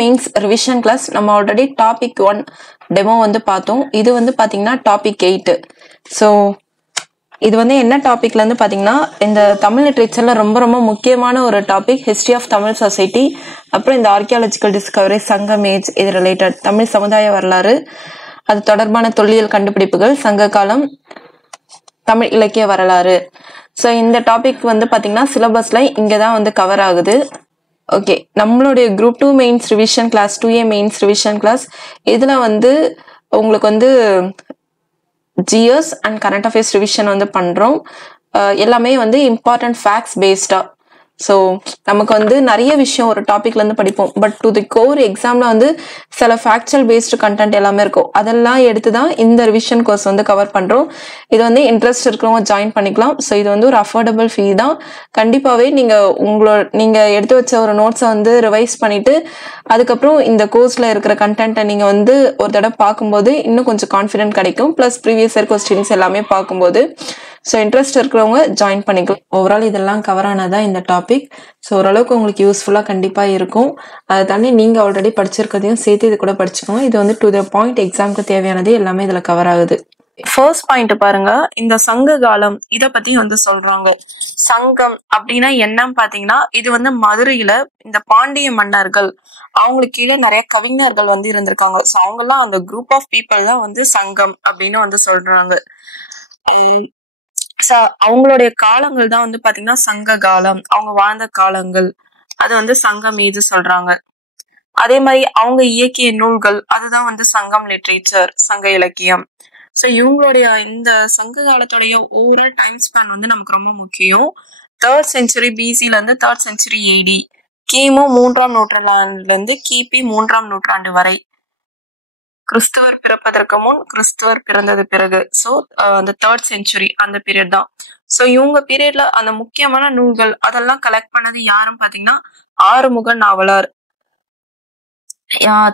Mains revision class நம்ம already topic 1 demo வந்து பார்த்தோம். இது வந்து பாத்தீங்கன்னா டாபிக் 8. ஸோ இது வந்து என்ன டாபிக்ல இருந்து பாத்தீங்கன்னா இந்த தமிழ் லிட்ரேச்சர்ல ரொம்ப ரொம்ப முக்கியமான ஒரு topic history of Tamil society, அப்புறம் இந்த ஆர்கியாலஜிக்கல் டிஸ்கவரி, சங்கம் ஏஜ், இது ரிலேட்டட் தமிழ் சமுதாய வரலாறு, அது தொடர்பான தொல்லியல் கண்டுபிடிப்புகள், சங்க காலம், தமிழ் இலக்கிய வரலாறு. ஸோ இந்த டாபிக் வந்து பாத்தீங்கன்னா சிலபஸ்ல இங்கதான் வந்து கவர் ஆகுது. ஓகே, நம்மளுடைய group 2 mains revision class 2A mains revision class இதுல வந்து உங்களுக்கு வந்து GS and current affairs revision வந்து பண்றோம். எல்லாமே வந்து இம்பார்ட்டன்ட் ஃபேக்ட்ஸ் பேஸ்டா. ஸோ நமக்கு வந்து நிறைய விஷயம் ஒரு டாபிக்ல இருந்து படிப்போம், பட் டு தி கோர் எக்ஸாம்ல வந்து சில ஃபேக்சுவல் பேஸ்டு கண்டென்ட் எல்லாமே இருக்கும். அதெல்லாம் எடுத்துதான் இந்த ரிவிஷன் கோர்ஸ் வந்து கவர் பண்றோம். இது வந்து இன்ட்ரெஸ்ட் இருக்கிறவங்க ஜாயின் பண்ணிக்கலாம். ஸோ இது வந்து ஒரு அஃபோர்டபுள் ஃபீ தான். கண்டிப்பாவே நீங்க எடுத்து வச்ச ஒரு நோட்ஸை வந்து ரிவைஸ் பண்ணிட்டு அதுக்கப்புறம் இந்த கோர்ஸ்ல இருக்கிற கண்டென்ட்டை நீங்க வந்து ஒரு தடவை பார்க்கும்போது இன்னும் கொஞ்சம் கான்ஃபிடென்ட் கிடைக்கும். பிளஸ் ப்ரீவியஸ் இயர் கொஸ்டின்ஸ் எல்லாமே பார்க்கும்போது ஸோ இன்ட்ரெஸ்ட் இருக்கிறவங்க ஜாயின் பண்ணிக்கலாம். ஓவரால் இதெல்லாம் கவர் ஆனதான் இந்த டாபிக். ஸோ ஓரளவுக்கு உங்களுக்கு யூஸ்ஃபுல்லாக கண்டிப்பாக இருக்கும். அதை தாண்டி நீங்கள் ஆல்ரெடி படிச்சிருக்கிறதையும் சேர்த்து இது கூட படிச்சுக்கோங்க. இது வந்து டு த பாயிண்ட் எக்ஸாமுக்கு தேவையானது எல்லாமே இதில் கவர் ஆகுது. ஃபர்ஸ்ட் பாயிண்ட் பாருங்க, இந்த சங்க காலம் இத பத்தி வந்து சொல்றாங்க. சங்கம் அப்படின்னா என்னன்னு பாத்தீங்கன்னா, இது வந்து மதுரையில இந்த பாண்டிய மன்னர்கள் அவங்களுக்கு கீழே நிறைய கவிஞர்கள் வந்து இருந்திருக்காங்க. ஸோ அவங்கெல்லாம் அந்த குரூப் ஆஃப் பீப்புள் தான் வந்து சங்கம் அப்படின்னு வந்து சொல்றாங்க. அவங்களுடைய காலங்கள் தான் வந்து பாத்தீங்கன்னா சங்க காலம், அவங்க வாழ்ந்த காலங்கள், அது வந்து சங்கம் மீது சொல்றாங்க. அதே மாதிரி அவங்க இயக்கிய நூல்கள் அதுதான் வந்து சங்கம் லிட்ரேச்சர், சங்க இலக்கியம். ஸோ இவங்களுடைய இந்த சங்க காலத்துடைய ஓவரால் டைம் ஸ்பேன் வந்து நமக்கு ரொம்ப முக்கியம். 3rd செஞ்சுரி பிசில இருந்து 3rd செஞ்சுரி ஏடி, கிமு 3ஆம் நூற்றாண்டுல இருந்து கிபி 3ஆம் நூற்றாண்டு வரை, கிறிஸ்துவர் பிறப்பதற்கு முன், கிறிஸ்துவர் பிறந்தது பிறகு. ஸோ அந்த 3rd செஞ்சுரி அந்த பீரியட் தான். ஸோ இவங்க பீரியட்ல அந்த முக்கியமான நூல்கள் அதெல்லாம் கலெக்ட் பண்ணது யாருன்னு பாத்தீங்கன்னா ஆறுமுக நாவலர்,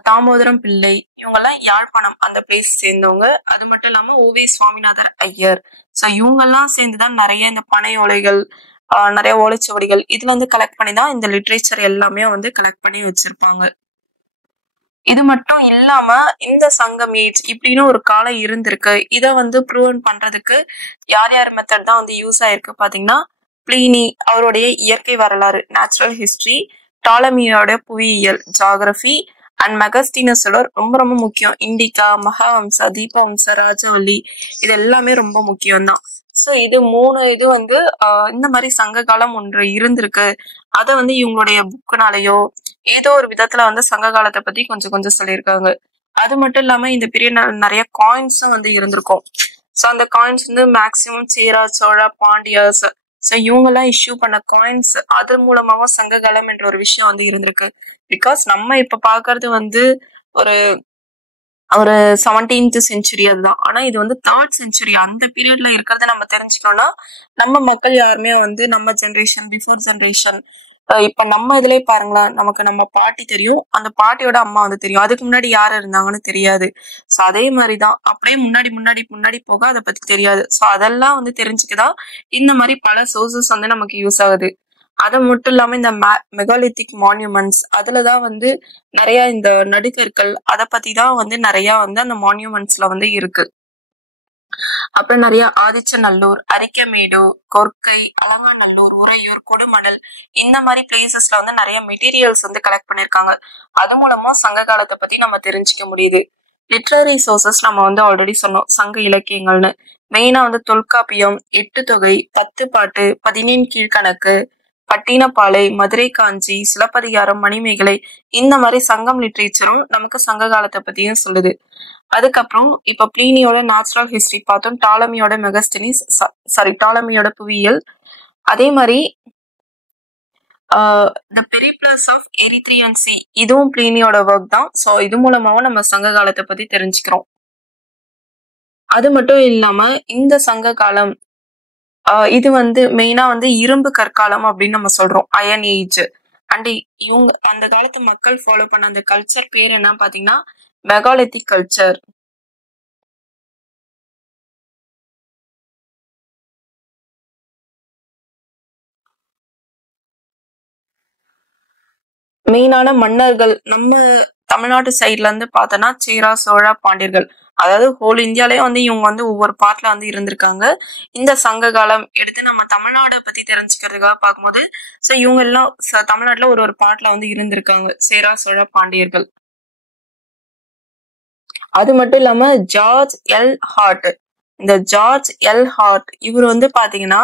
தாமோதரம் பிள்ளை, இவங்கெல்லாம் யாழ்ப்பாணம் அந்த பிளேஸ் சேர்ந்தவங்க. அது மட்டும் இல்லாம ஓவே சுவாமிநாதர் ஐயர். ஸோ இவங்கெல்லாம் சேர்ந்துதான் நிறைய இந்த பனை ஓலைகள், நிறைய ஓலைச்சுவடிகள் இதுல இருந்து கலெக்ட் பண்ணி தான் இந்த லிட்ரேச்சர் எல்லாமே வந்து கலெக்ட் பண்ணி வச்சிருப்பாங்க. இது மட்டும் இல்லாம இந்த சங்கம் ஏஜ் இப்படின்னு ஒரு காலம் இருந்திருக்கு. இதை வந்து ப்ரூவ் பண்றதுக்கு யார் யார் மெத்தட் தான் வந்து யூஸ் ஆயிருக்கு பாத்தீங்கன்னா, பிளீனி அவருடைய இயற்கை வரலாறு நேச்சுரல் ஹிஸ்டரி, டாலமியோட புவியியல் ஜியாகிரபி, அண்ட் மெகஸ்டீனஸோட ரொம்ப ரொம்ப முக்கியம் இண்டிகா, மகாவம்சா, தீபவம்சா, ராஜவல்லி, இது எல்லாமே ரொம்ப முக்கியம் தான். ஸோ இது 3 இது வந்து இந்த மாதிரி சங்க காலம் ஒன்று இருந்திருக்கு. அதை வந்து இவங்களுடைய புக்குனாலேயோ ஏதோ ஒரு விதத்துல வந்து சங்க காலத்தை பத்தி கொஞ்சம் கொஞ்சம் சொல்லியிருக்காங்க. அது மட்டும் இல்லாம இந்த பீரியட் நிறைய காயின்ஸும் வந்து இருந்திருக்கும். ஸோ அந்த காயின்ஸ் வந்து மேக்சிமம் சேரா, சோழா, பாண்டியர்ஸ், ஸோ இவங்கெல்லாம் இஷ்யூ பண்ண காயின்ஸ் அது மூலமாவும் சங்க காலம் என்ற ஒரு விஷயம் வந்து இருந்திருக்கு. பிகாஸ் நம்ம இப்ப பாக்குறது வந்து ஒரு 17th செஞ்சுரி அதுதான். ஆனா இது வந்து 3rd செஞ்சுரி அந்த பீரியட்ல இருக்கிறத நம்ம தெரிஞ்சுக்கணும்னா நம்ம மக்கள் யாருமே வந்து நம்ம ஜென்ரேஷன் பிஃபோர் ஜென்ரேஷன் இப்ப நம்ம இதுலயே பாருங்களேன், நமக்கு நம்ம பாட்டி தெரியும், அந்த பாட்டியோட அம்மா வந்து தெரியும், அதுக்கு முன்னாடி யாரு இருந்தாங்கன்னு தெரியாது. ஸோ அதே மாதிரிதான் அப்படியே முன்னாடி முன்னாடி முன்னாடி போக அதை பத்தி தெரியாது. ஸோ அதெல்லாம் வந்து தெரிஞ்சுக்கதான் இந்த மாதிரி பல சோர்சஸ் வந்து நமக்கு யூஸ் ஆகுது. அது மட்டும் இல்லாம இந்த மெகாலித்திக் மான்யூமெண்ட்ஸ் அதுலதான் வந்து நிறைய இந்த நடுக்கற்கள் அதை பத்தி தான் வந்து நிறைய வந்து அந்த மான்யூமெண்ட்ஸ்ல வந்து இருக்கு. அப்புறம் நிறைய ஆதிச்சநல்லூர், அரிக்கமேடு, கொர்க்கை, அலங்காநல்லூர், உறையூர், கொடுமடல் இந்த மாதிரி பிளேசஸ்ல வந்து நிறைய மெட்டீரியல்ஸ் வந்து கலெக்ட் பண்ணிருக்காங்க. அது மூலமா சங்க காலத்தை பத்தி நம்ம தெரிஞ்சுக்க முடியுது. லிட்ரரி சோர்சஸ் நம்ம வந்து ஆல்ரெடி சொன்னோம் சங்க இலக்கியங்கள்னு. மெயினா வந்து தொல்காப்பியம், 8 தொகை, 10 பாட்டு, 15 கீழ்கணக்கு, பட்டினப்பாலை, மதுரை காஞ்சி, சிலப்பதிகாரம், மணிமேகலை, இந்த மாதிரி சங்கம் லிட்ரேச்சரும் நமக்கு சங்க காலத்தை பத்தியும் சொல்லுது. அதுக்கப்புறம் இப்ப பிளீனியோட நேச்சுரல் ஹிஸ்டரி பார்த்தோம், டாலமியோட மெகஸ்டனிஸ் டாலமியோட புவியியல், அதே மாதிரி த பெரிப்ளஸ் ஆஃப் எரித்ரியன் சி இதுவும் பிளீனியோட ஒர்க் தான். ஸோ இது மூலமாவும் நம்ம சங்க காலத்தை பத்தி தெரிஞ்சுக்கிறோம். அது மட்டும் இல்லாம இந்த சங்க காலம் இது வந்து மெயினா வந்து இரும்பு கற்காலம் அப்படின்னு நம்ம சொல்றோம், அயன் ஏஜ். அண்ட் இவங்க அந்த காலத்து மக்கள் ஃபாலோ பண்ண அந்த கல்ச்சர் பேர் என்ன பாத்தீங்கன்னா மெகாலித்திக் கல்ச்சர். மெயினான மன்னர்கள் நம்ம தமிழ்நாட்டு சைட்ல இருந்து பார்த்தோன்னா சேரா சோழா பாண்டியர்கள், அதாவது ஹோல் இந்தியாலயே வந்து இவங்க வந்து ஒவ்வொரு பார்ட்ல வந்து இருந்திருக்காங்க. இந்த சங்க காலம் எடுத்து நம்ம தமிழ்நாடை பத்தி தெரிஞ்சுக்கிறதுக்காக பார்க்கும்போது ஸோ இவங்க எல்லாம் தமிழ்நாட்டுல ஒரு ஒரு பார்ட்ல வந்து இருந்திருக்காங்க சேரா சோழா பாண்டியர்கள். அது மட்டும் இல்லாம ஜார்ஜ் எல் ஹார்ட், இந்த ஜார்ஜ் எல் ஹார்ட் இவர் வந்து பாத்தீங்கன்னா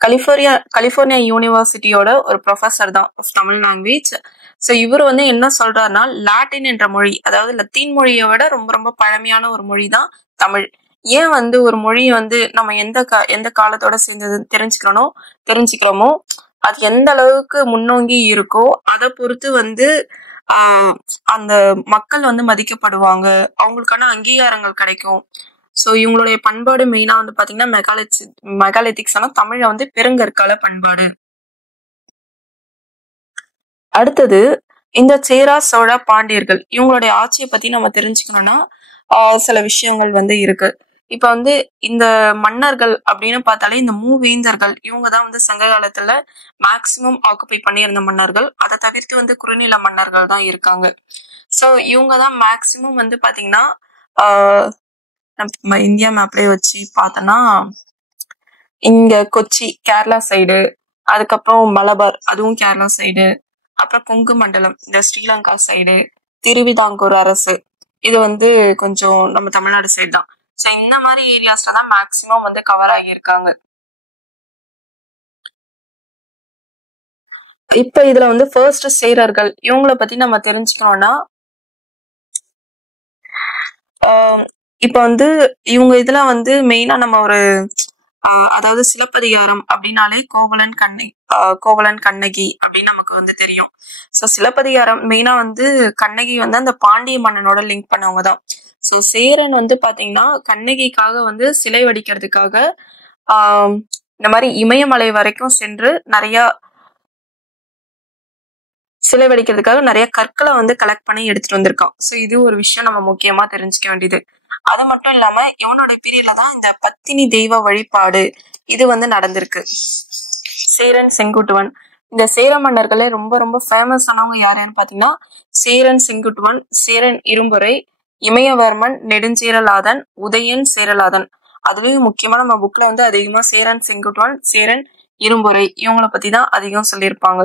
கலிபோர்னியா யூனிவர்சிட்டியோட ஒரு ப்ரொஃபஸர் தான் ஆஃப் தமிழ் லாங்குவேஜ். ஸோ இவர் வந்து என்ன சொல்றாருன்னா லாட்டின் என்ற மொழி, அதாவது லத்தீன் மொழியை விட ரொம்ப ரொம்ப பழமையான ஒரு மொழி தான் தமிழ். ஏன் வந்து ஒரு மொழி வந்து நம்ம எந்த காலத்தோட சேர்ந்தது தெரிஞ்சுக்கிறோமோ அது எந்த அளவுக்கு முன்னோங்கி இருக்கோ அதை பொறுத்து வந்து அந்த மக்கள் வந்து மதிக்கப்படுவாங்க, அவங்களுக்கான அங்கீகாரங்கள் கிடைக்கும். ஸோ இவங்களுடைய பண்பாடு மெயினா வந்து பாத்தீங்கன்னா மெகாலித்திக்ஸ் ஆனா தமிழ்ல வந்து பெருங்கற்கால பண்பாடு. அடுத்தது இந்த சேரா சோழா பாண்டியர்கள் இவங்களுடைய ஆட்சியை பத்தி நம்ம தெரிஞ்சுக்கணும்னா சில விஷயங்கள் வந்து இருக்கு. இப்ப வந்து இந்த மன்னர்கள் அப்படின்னு பார்த்தாலே இந்த மூவேந்தர்கள் இவங்க தான் வந்து சங்க காலத்துல மேக்சிமம் ஆக்குபை பண்ணியிருந்த மன்னர்கள். அதை தவிர்த்து வந்து குறுநில மன்னர்கள் தான் இருக்காங்க. ஸோ இவங்க தான் மேக்சிமம் வந்து பாத்தீங்கன்னா நம்ம இந்தியா மேப்லயே வச்சு பார்த்தோன்னா இங்க கொச்சி கேரளா சைடு, அதுக்கப்புறம் மலபார் அதுவும் கேரளா சைடு, அப்புறம் கொங்கு மண்டலம் இந்த ஸ்ரீலங்கா சைடு, திருவிதாங்கூர் அரசு இது வந்து கொஞ்சம் நம்ம தமிழ்நாடு சைடு தான். ஸோ இந்த மாதிரி ஏரியாஸ்ல தான் மேக்சிமம் வந்து கவர் ஆகியிருக்காங்க. இப்ப இதுல வந்து ஃபர்ஸ்ட் சேரர்கள் இவங்கள பத்தி நம்ம தெரிஞ்சுக்கணும்னா இப்ப வந்து இவங்க இதுல வந்து மெயினா நம்ம ஒரு அதாவது சிலப்பதிகாரம் அப்படின்னாலே கோவலன் கண்ணகி அப்படின்னு நமக்கு வந்து தெரியும். ஸோ சிலப்பதிகாரம் மெயினா வந்து கண்ணகி வந்து அந்த பாண்டிய மன்னனோட லிங்க் பண்ணவங்க தான். ஸோ சேரன் வந்து பாத்தீங்கன்னா கண்ணகிக்காக வந்து சிலை வடிக்கிறதுக்காக இந்த மாதிரி இமயமலை வரைக்கும் சென்று சிலை வடிக்கிறதுக்காக நிறைய கற்களை வந்து கலெக்ட் பண்ணி எடுத்துட்டு வந்திருக்கான். ஸோ இது ஒரு விஷயம் நம்ம முக்கியமா தெரிஞ்சுக்க வேண்டியது. அது மட்டும் இல்லாம இவனோட பீரியட்ல தான் இந்த பத்தினி தெய்வ வழிபாடு இது வந்து நடந்திருக்கு. சேரன் செங்குட்டுவன், இந்த சேர மன்னர்களே ரொம்ப ரொம்ப ஃபேமஸ் ஆனவங்க யாருன்னு பாத்தீங்கன்னா சேரன் செங்குட்டுவன், சேரன் இரும்புரை, இமயவர்மன் நெடுஞ்சேரலாதன், உதயன் சேரலாதன். அதுவே முக்கியமா நம்ம புக்ல வந்து அதிகமா சேரன் செங்குட்டுவன், சேரன் இரும்புரை இவங்கள பத்தி தான் அதிகம் சொல்லியிருப்பாங்க.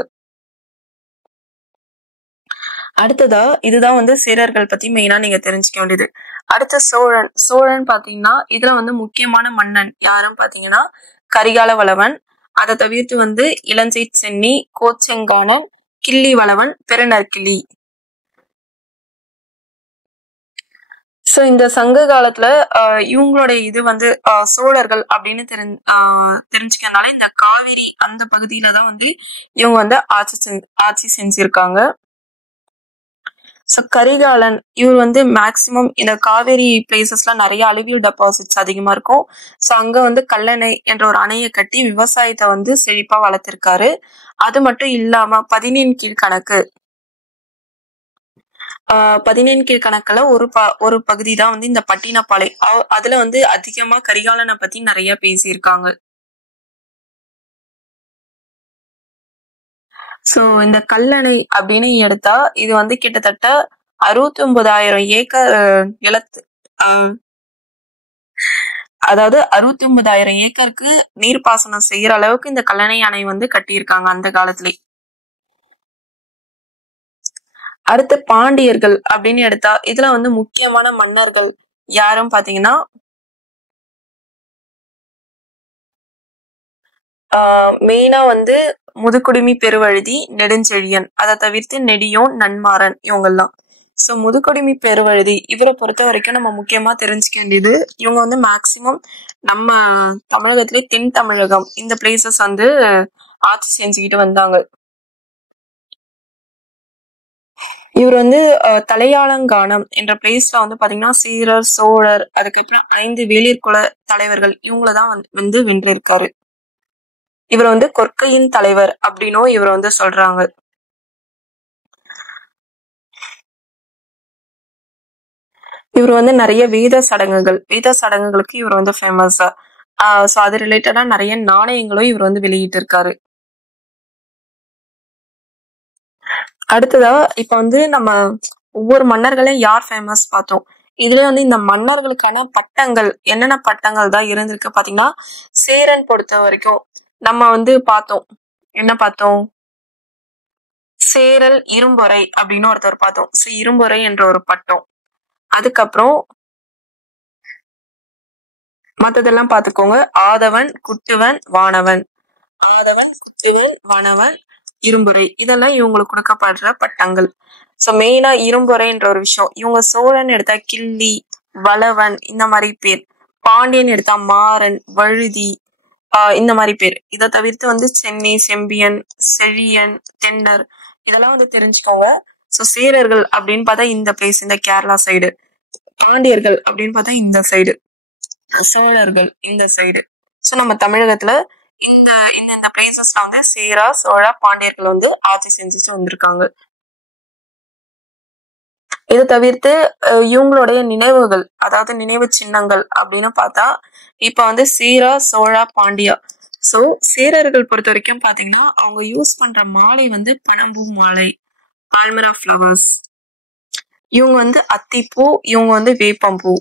அடுத்ததா இதுதான் வந்து சேரர்கள் பத்தி மெயினா நீங்க தெரிஞ்சுக்க வேண்டியது. அடுத்த சோழன் பாத்தீங்கன்னா இதுல வந்து முக்கியமான மன்னன் யாருன்னு பாத்தீங்கன்னா கரிகால வளவன், அதை தவிர்த்து வந்து இளஞ்சை சென்னி, கோச்செங்கானன், கிள்ளி வளவன், பெருநற்கிள்ளி. ஸோ இந்த சங்க காலத்துல இவங்களுடைய இது வந்து சோழர்கள் அப்படின்னு தெரிஞ்சுக்கிறதுனால இந்த காவிரி அந்த பகுதியில தான் வந்து இவங்க வந்து ஆட்சி செஞ்சிருக்காங்க. ஸோ கரிகாலன் இவர் வந்து மேக்சிமம் இந்த காவேரி பிளேசஸ்ல நிறைய அலுவியல் டெபாசிட்ஸ் அதிகமா இருக்கும். ஸோ அங்க வந்து கல்லணை என்ற ஒரு அணையை கட்டி விவசாயத்தை வந்து செழிப்பா வளர்த்திருக்காரு. அது மட்டும் இல்லாம 14 கீழ்கணக்கு 14 கீழ்கணக்குல ஒரு பகுதி தான் வந்து இந்த பட்டினப்பாலை. அதுல வந்து அதிகமா கரிகாலனை பத்தி நிறைய பேசியிருக்காங்க. ஸோ இந்த கல்லணை அப்படின்னு எடுத்தா இது வந்து கிட்டத்தட்ட 69,000 ஏக்கர் நிலத்து அதாவது 69,000 ஏக்கருக்கு நீர்ப்பாசனம் செய்யற அளவுக்கு இந்த கல்லணை அணை வந்து கட்டியிருக்காங்க அந்த காலத்திலே. அடுத்து பாண்டியர்கள் அப்படின்னு எடுத்தா இதுல வந்து முக்கியமான மன்னர்கள் யாரும் பாத்தீங்கன்னா மெயினா வந்து முதுகுடுமி பெருவழுதி, நெடுஞ்செழியன், அதை தவிர்த்து நெடியோன், நன்மாறன் இவங்கெல்லாம். ஸோ முதுகுடுமி பெருவழுதி இவரை பொறுத்த வரைக்கும் நம்ம முக்கியமா தெரிஞ்சுக்க வேண்டியது இவங்க வந்து மேக்சிமம் நம்ம தமிழகத்திலே தென் தமிழகம் இந்த பிளேசஸ் வந்து ஆட்சி செஞ்சுக்கிட்டு வந்தாங்க. இவர் வந்து தலையாலங்கானம் என்ற பிளேஸ்ல வந்து பாத்தீங்கன்னா சீரர், சோழர், அதுக்கப்புறம் 5 வேளிர் குல தலைவர்கள் இவங்களதான் வந்து வென்றிருக்காரு. இவர் வந்து கொற்கையின் தலைவர் அப்படின்னும் இவர் வந்து சொல்றாங்க. இவர் வந்து நிறைய வேத சடங்குகளுக்கு இவர் வந்து ஃபேமஸ். ஸோ அது ரிலேட்டடா நிறைய நாணயங்களும் இவர் வந்து வெளியிட்டு இருக்காரு. அடுத்ததா இப்ப வந்து நம்ம ஒவ்வொரு மன்னர்களையும் யார் ஃபேமஸ் பார்த்தோம். இதுல வந்து இந்த மன்னர்களுக்கான பட்டங்கள் என்னென்ன பட்டங்கள் தான் இருந்திருக்கு பாத்தீங்கன்னா, சேரன் பொறுத்த வரைக்கும் நம்ம வந்து பார்த்தோம். என்ன பார்த்தோம்? சேரல் இரும்பொறை அப்படின்னு ஒருத்தர் பார்த்தோம். இரும்பொறை என்ற ஒரு பட்டம். அதுக்கப்புறம் மத்ததெல்லாம் பாத்துக்கோங்க. ஆதவன், குட்டுவன், வானவன். ஆதவன், குட்டுவன், வானவன், இரும்புரை இதெல்லாம் இவங்களுக்கு கொடுக்கப்படுற பட்டங்கள். மெயினா இரும்புரை என்ற ஒரு விஷயம். இவங்க சோழன் எடுத்தா கிள்ளி, வளவன் இந்த மாதிரி பேர். பாண்டியன் எடுத்தா மாறன், வழுதி இந்த மாதிரி பேர். இதை தவிர்த்து வந்து சென்னை, செம்பியன், செழியன், தென்னர் இதெல்லாம் வந்து தெரிஞ்சுக்கோங்க. சேரர்கள் அப்படின்னு பார்த்தா இந்த பிளேஸ் இந்த கேரளா சைடு, பாண்டியர்கள் அப்படின்னு பார்த்தா இந்த சைடு, சோழர்கள் இந்த சைடு. நம்ம தமிழகத்துல இந்த இந்த பிளேசஸ்ல வந்து சேரா, சோழ, பாண்டியர்கள் வந்து ஆட்சி செஞ்சுட்டு வந்திருக்காங்க. இதை தவிர்த்து இவங்களுடைய நினைவுகள், அதாவது நினைவு சின்னங்கள் அப்படின்னு பார்த்தா இப்ப வந்து சேரா, சோழ, பாண்டியா. சேரர்கள் பொறுத்த வரைக்கும் பாத்தீங்கன்னா அவங்க யூஸ் பண்ற மாலை வந்து பனம்பூ மாலை, பால்மரா ஃபிளவர்ஸ். இவங்க வந்து அத்திப்பூ, இவங்க வந்து வேப்பம்பூ.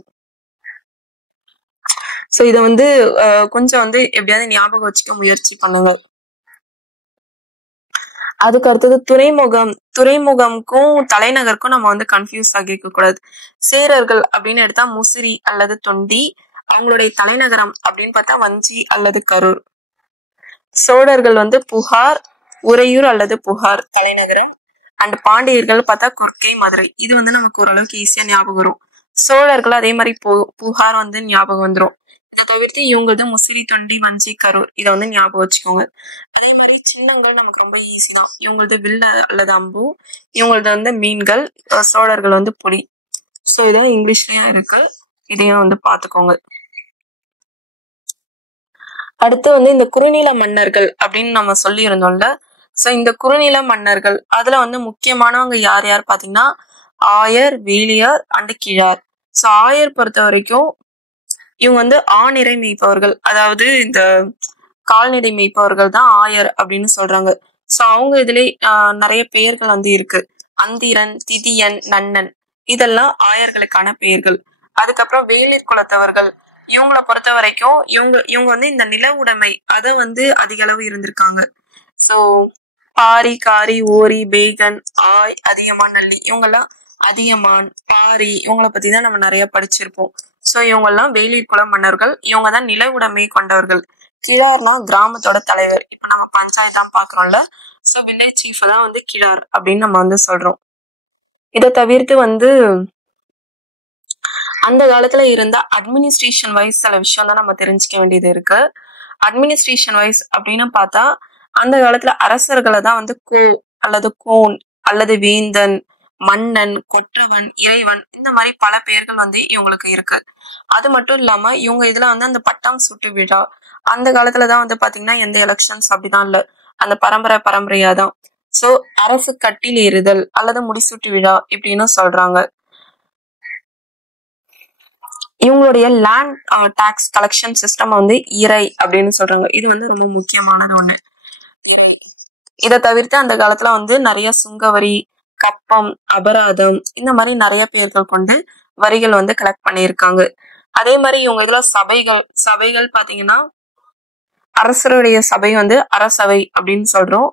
இத வந்து கொஞ்சம் வந்து எப்படியாவது ஞாபகம் வச்சுக்க முயற்சி பண்ணுங்க. அதுக்கு அடுத்தது துறைமுகம். துறைமுகம்க்கும் தலைநகருக்கும் நம்ம வந்து கன்ஃபியூஸ் ஆகிக்க கூடாது. சேரர்கள் அப்படின்னு எடுத்தா முசிறி அல்லது தொண்டி. அவங்களுடைய தலைநகரம் அப்படின்னு பார்த்தா வஞ்சி அல்லது கரூர். சோழர்கள் வந்து புகார், உறையூர் அல்லது புகார் தலைநகரம். அண்ட் பாண்டியர்கள் பார்த்தா கொர்க்கை, மதுரை. இது வந்து நமக்கு ஓரளவுக்கு ஈஸியா ஞாபகம் வரும். சோழர்கள் அதே மாதிரி புகார் வந்து ஞாபகம் வந்துடும். இதை தவிர்த்து இவங்களது முசிறி, தொண்டி, வஞ்சி, கரூர் இதை வந்து ஞாபகம் வச்சுக்கோங்க. அதே மாதிரி சின்னங்கள் நமக்கு ரொம்ப ஈஸி தான். இவங்களது வில்ல அல்லது அம்பு, இவங்களது வந்து மீன்கள், சோழர்கள் வந்து புலி. இதான் இங்கிலீஷ்லயும் இருக்கு, இதையும் வந்து பாத்துக்கோங்க. அடுத்து வந்து இந்த குறுநில மன்னர்கள் அப்படின்னு நம்ம சொல்லி இருந்தோம்ல. இந்த குறுநில மன்னர்கள் அதுல வந்து முக்கியமானவங்க யார் யார் பாத்தீங்கன்னா ஆயர், வேலியார் அண்ட் கிழார். ஆயர் பொறுத்த வரைக்கும் இவங்க வந்து ஆணிரை மேய்ப்பவர்கள், அதாவது இந்த கால்நடை மேய்ப்பவர்கள் தான் ஆயர் அப்படின்னு சொல்றாங்க. அவங்க இதுல நிறைய பெயர்கள் வந்து இருக்கு. அந்திரன், திதியன், நன்னன் இதெல்லாம் ஆயர்களுக்கான பெயர்கள். அதுக்கப்புறம் வேளிர் குலத்தவர்கள், இவங்களை பொறுத்த வரைக்கும் இவங்க வந்து இந்த நில உடைமை அதை வந்து அதிக அளவு இருந்திருக்காங்க. பாரி, காரி, ஓரி, பேகன், ஆய், அதியமான், நல்லி இவங்கெல்லாம் அதியமான், பாரி இவங்களை பத்தி தான் நம்ம நிறைய படிச்சிருப்போம். இவங்கெல்லாம் வேளிர் குல மன்னர்கள். இவங்க தான் நில உடைமை கொண்டவர்கள். கிழார்னா கிராமத்தோட தலைவர். இப்ப நம்ம பஞ்சாயத்து தான் பாக்குறோம்ல. வில்லேஜ் சீஃப் தான் வந்து கிழார் அப்படின்னு நம்ம வந்து சொல்றோம். இதை தவிர்த்து வந்து அந்த காலத்துல இருந்த அட்மினிஸ்ட்ரேஷன் வைஸ் சில விஷயம் தான் நம்ம தெரிஞ்சுக்க வேண்டியது இருக்கு. அட்மினிஸ்ட்ரேஷன் வைஸ் அப்படின்னு பார்த்தா அந்த காலத்துல அரசர்களை தான் வந்து கோ அல்லது கோன் அல்லது வேந்தன், மன்னன், கொற்றவன், இறைவன் இந்த மாதிரி பல பெயர்கள் வந்து இவங்களுக்கு இருக்கு. அது மட்டும் இல்லாம இவங்க இதுல வந்து அந்த பட்டம் சுட்டு விழா அந்த காலத்துலதான் வந்து பாத்தீங்கன்னா எந்த எலெக்ஷன்ஸ் அப்படிதான் இல்ல, அந்த பரம்பரையாதான். அரசு கட்டில் ஏறுதல் அல்லது முடிசூட்டு விழா இப்படின்னு சொல்றாங்க. இவங்களுடைய லேண்ட் டாக்ஸ் கலெக்ஷன் சிஸ்டம் வந்து இறை அப்படின்னு சொல்றாங்க. இது வந்து ரொம்ப முக்கியமானது ஒண்ணு. இதை தவிர்த்து அந்த காலத்துல வந்து நிறைய சுங்கவரி, கப்பம், அபராதம் இந்த மாதிரி நிறைய பேர்கள் கொண்டு வரிகள் வந்து கலெக்ட் பண்ணியிருக்காங்க. அதே மாதிரி இவங்க இதுல சபைகள் பாத்தீங்கன்னா அரசருடைய சபை வந்து அரசவை அப்படின்னு சொல்றோம்.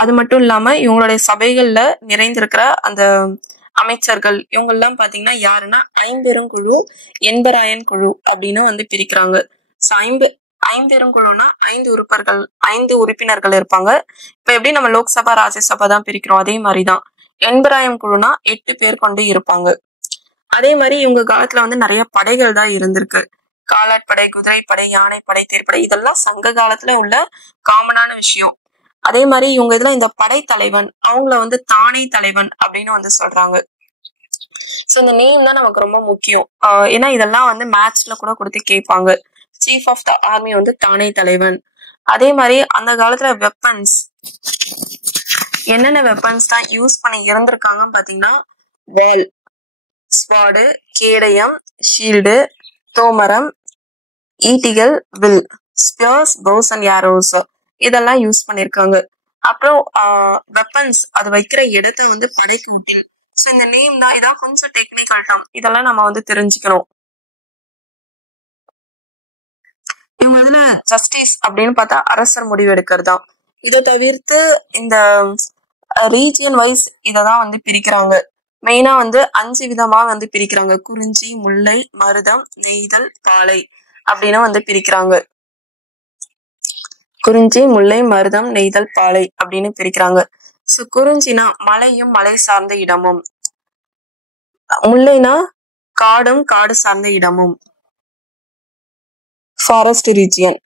அது மட்டும் இல்லாம இவங்களுடைய சபைகள்ல நிறைந்திருக்கிற அந்த அமைச்சர்கள் இவங்க எல்லாம் பாத்தீங்கன்னா யாருன்னா ஐம்பெருங்குழு, எண்பராயன் குழு அப்படின்னு வந்து பிரிக்கிறாங்க. ஐம்பெருங்குழுனா 5 உறுப்பினர்கள் இருப்பாங்க. இப்ப எப்படி நம்ம லோக்சபா, ராஜ்யசபா தான் பிரிக்கிறோம், அதே மாதிரிதான். எண்பராயம் குழுனா 8 பேர் கொண்டு இருப்பாங்க. அதே மாதிரி இவங்க காலத்துல வந்து நிறைய படைகள் தான் இருந்திருக்கு. காலாட்படை, குதிரைப்படை, யானைப்படை, தேர்ப்படை இதெல்லாம் சங்க காலத்துல உள்ள காமனான விஷயம். அதே மாதிரி இவங்க இதுல இந்த படைத்தலைவன் அவங்கள வந்து தானே தலைவன் அப்படின்னு வந்து சொல்றாங்க. இந்த நேம் தான் நமக்கு ரொம்ப முக்கியம். ஏன்னா இதெல்லாம் வந்து மேட்ச்ல கூட கொடுத்து கேட்பாங்க. சீஃப் ஆஃப் த ஆர்மி வந்து தானே தலைவன். அதே மாதிரி அந்த காலத்துல வெப்பன்ஸ் என்னென்ன வெப்பன்ஸ் தான் யூஸ் பண்ணி இருந்திருக்காங்கன்னு பாத்தீங்கன்னா வேல், ஸ்வாடு, கேடயம், ஷீல்டு, தோமரம், ஈட்டிகள், வில், ஸ்பியர்ஸ், பவுஸ் அண்ட் ஏரோஸ் இதெல்லாம் யூஸ் பண்ணிருக்காங்க. அப்புறம் வெப்பன்ஸ் அது வைக்கிற இடத்த வந்து படைக்கூட்டில். ஸோ இந்த நேம் தான், இதான் கொஞ்சம் டெக்னிக்கல் டேர்ம், இதெல்லாம் நம்ம வந்து தெரிஞ்சுக்கணும். இவங்க இதுல ஜஸ்டிஸ் அப்படின்னு பார்த்தா அரசர் முடிவு எடுக்கிறதா. இதை தவிர்த்து இந்த ரீஜியன் வைஸ் இததான் வந்து பிரிக்கிறாங்க. மெயினா வந்து 5 விதமா வந்து பிரிக்கிறாங்க. குறிஞ்சி, முல்லை, மருதம், நெய்தல், பாலை அப்படின்னு வந்து பிரிக்கிறாங்க. குறிஞ்சி, முல்லை, மருதம், நெய்தல், பாலை அப்படின்னு பிரிக்கிறாங்க. ஸோ குறிஞ்சினா மலையும் மலை சார்ந்த இடமும், முல்லைனா காடும் காடு சார்ந்த இடமும், ஃபாரஸ்ட் ரீஜியன்.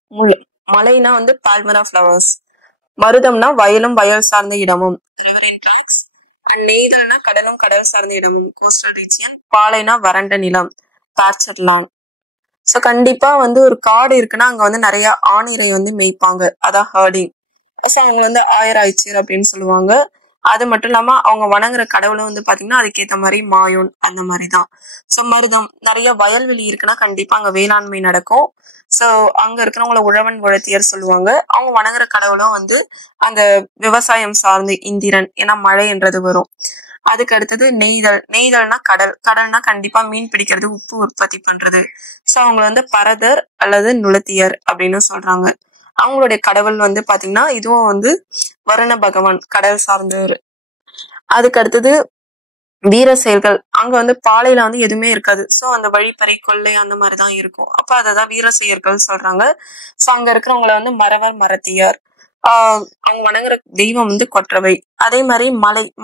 மலைனா வந்து பால்மரா ஃப்ளவர்ஸ், மருதம்னா வயலும் வயல் சார்ந்த இடமும், நெய்தல்னா கடலும் கடல் சார்ந்த இடமும், கோஸ்டல் ரீஜியன். பாலைனா வறண்ட நிலம், பேச்சர் லேண்ட். ஸோ கண்டிப்பா வந்து ஒரு காடு இருக்குன்னா அங்க வந்து நிறைய ஆணிரை வந்து மேய்ப்பாங்க, அதான் ஹர்டிங். ஸோ அவங்க வந்து ஆயராய்ச்சர் அப்படின்னு சொல்லுவாங்க. அது மட்டும் இல்லாம அவங்க வணங்குற கடவுளும் வந்து பாத்தீங்கன்னா அதுக்கேற்ற மாதிரி மாயோன் அந்த மாதிரிதான். ஸோ மருதம் நிறைய வயல்வெளி இருக்குன்னா கண்டிப்பா அங்க வேளாண்மை நடக்கும். ஸோ அங்க இருக்கிறவங்கள உழவன் உழத்தியர் சொல்லுவாங்க. அவங்க வணங்குற கடவுளும் வந்து அந்த விவசாயம் சார்ந்து இந்திரன், ஏன்னா மழை என்றது வரும். அதுக்கு அடுத்தது நெய்தல். நெய்தல்னா கடல். கடல்னா கண்டிப்பா மீன் பிடிக்கிறது, உப்பு உற்பத்தி பண்றது. ஸோ அவங்க வந்து பரதர் அல்லது நுளத்தியர் அப்படின்னு சொல்றாங்க. அவங்களுடைய கடவுள் வந்து பாத்தீங்கன்னா இதுவும் வந்து வருண பகவான், கடல் சார்ந்தவர். அதுக்கு அடுத்தது வீர செயல்கள். அங்க வந்து பாலையில வந்து எதுவுமே இருக்காது. சோ அந்த வழிப்பறை கொள்ளை அந்த மாதிரிதான் இருக்கும். அப்ப அததான் வீர செயல்கள் சொல்றாங்க. சோ அங்க இருக்கிறவங்கள வந்து மறவர் மறத்தியார். அவங்க வணங்குற தெய்வம் வந்து கொற்றவை. அதே மாதிரி